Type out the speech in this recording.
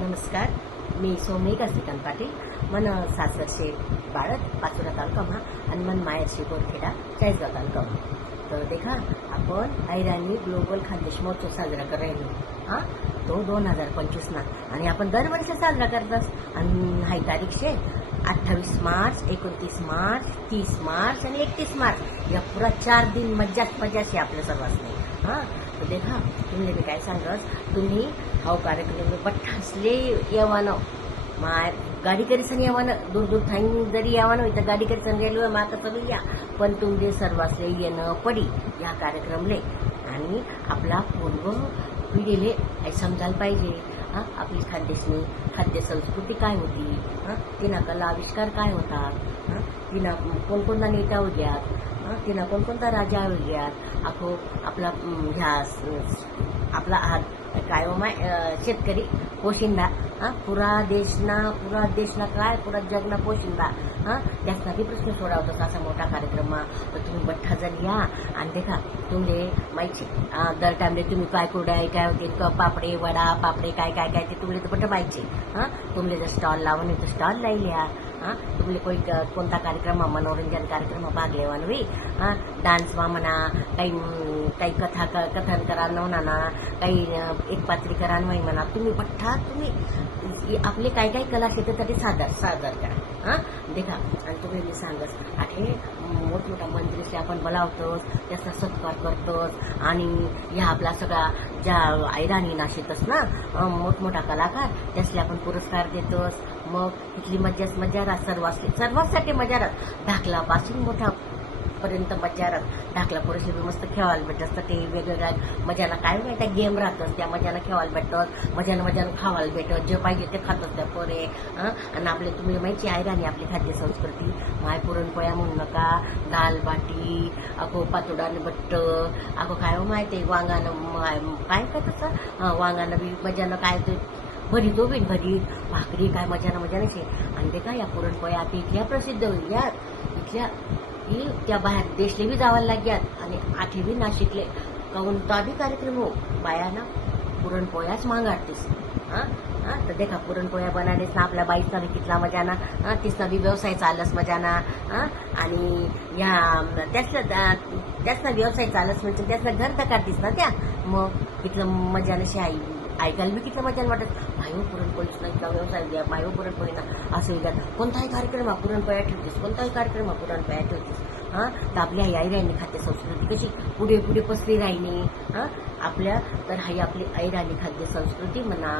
नमस्कार, मी सौमिका श्रीकांत पाटील. मन सासरशे बाळत पाचोरा तालुका मा आणि मन मायरशी बोरखेडा चाळीसगाव तालुका मा. तर देखा आपण ऐराणी ग्लोबल खानदेश महोत्सव साजरा कर राहिलो. तो 2025 ना आणि आपण दरवर्षी साजरा करतात. आणि हाई तारीख शे 28 मार्च, 29 मार्च, 30 मार्च आणि 31 मार्च. या पुरा 4 दिन मज्जा शे आपल्या सर्वांनी. तर देखा तुम्ही मी काय सांगस, तुम्ही हाव कार्यक्रम बठ्ठासले येवानं माय गाडी करीसन येवानं दूर थांग जरी येवानं इथं गाडी करीसन रेल्वे मा कसं या, पण तुमचे सर्वासले येणं पडी या कार्यक्रमले. आणि आपला पूर्व पिढीले हे समजायला पाहिजे. आपली खाद्य संस्कृती काय होती, तिना कला आविष्कार काय होतात, तिना कोणकोणता नेता होत्यात, तिना कोणकोणता राजा होत्यात. आपला आपला हात काय माय शेतकरी पोशिंदा, पुरा देशना काय पुरा जगना पोशिंदा. त्याचा बी प्रश्न सोडावतात असा मोठा कार्यक्रम. तर तुम्ही बठ्ठा जण या आणि देखा तुमले माहिती दर टाइमले तुम्ही काय कुरड्या काय होते पापडे वडा पापडे काय काय काय ते तुम्ही तर बठ्ठ माहिती. तुमले जर स्टॉल लावून तर स्टॉल लायल्या. तुमले कोणता कार्यक्रम मनोरंजन कार्यक्रम भाग लेवान वी, डान्समा म्हणा, काही कथन करा म्हणा, काही एक पात्री करा म्हणा. तुम्ही बठ्ठा तुम्ही आपले काय काय कला क्षेत्रासाठी सादर करा. देखा आणि तुम्ही मी सांगस आठे मोठमोठ्या मंत्रीशी आपण बोलावतोच, त्याचा सत्कार करतोच. आणि ह्या आपला सगळा ज्या ऐराणी नाशितच ना मोठमोठा कलाकार त्यासले आपण पुरस्कार देतोच. मग तिथली मजा राहत सर्वांसाठी मजा राहत. ढाकलापासून मोठा पर्यंत मजा राहत. ढाकला पुरुषे बी मस्त खेळायला भेटत. ते वेगवेगळ्या मजाना काय माहिती गेम राहतच, त्या मजानं खेळायला भेटत, मजानं खावायला भेटत. जे पाहिजे ते खातच त्या पोरे. आणि आपले तुम्ही माहिती ऐराणी आपली खाद्य संस्कृती माय पुरणपोळ्या म्हणू नका, दाल बाटी पातोडानं बट्ट काय माहिती वांगानं काय तसं वांगानं बी मजानं काय भरीत भाकरी काय मजानं शे. आणि ते काय या पुरणपोळ्या आता इथल्या प्रसिद्ध होत्यात, इथल्या त्या बाहेर देशले बी जावायला लाग्यात. आणि आठे बी नाशिकले कोणता बी कार्यक्रम हो बायाना पुरणपोळ्याच मागाडतेस. तर देखा पुरणपोळ्या बनाडेस ना आपल्या बाईसना बी कितला मजाना, तिसना बी व्यवसाय चालस मजाना. आणि या त्यासना व्यवसाय चालस म्हणजे त्यासना घर तकारतीस ना त्या. मग कितलं मजानं शे ऐकायला बी कितलं मजा वाटत. मायव पुरणपोळीच नाही का व्यवसाय द्या, मायव पुरणपोळी ना असं द्या. कोणताही कार्यक्रम पुरणपोळ्या ठेवतेस, कोणताही कार्यक्रम पुरणपोळ्या ठेवतेस. तर आपल्या आई राहिली खाद्य संस्कृती कशी पुढे पसरी राहिली. आपल्या तर हाई आपली ऐराणी खाद्य संस्कृती म्हणा.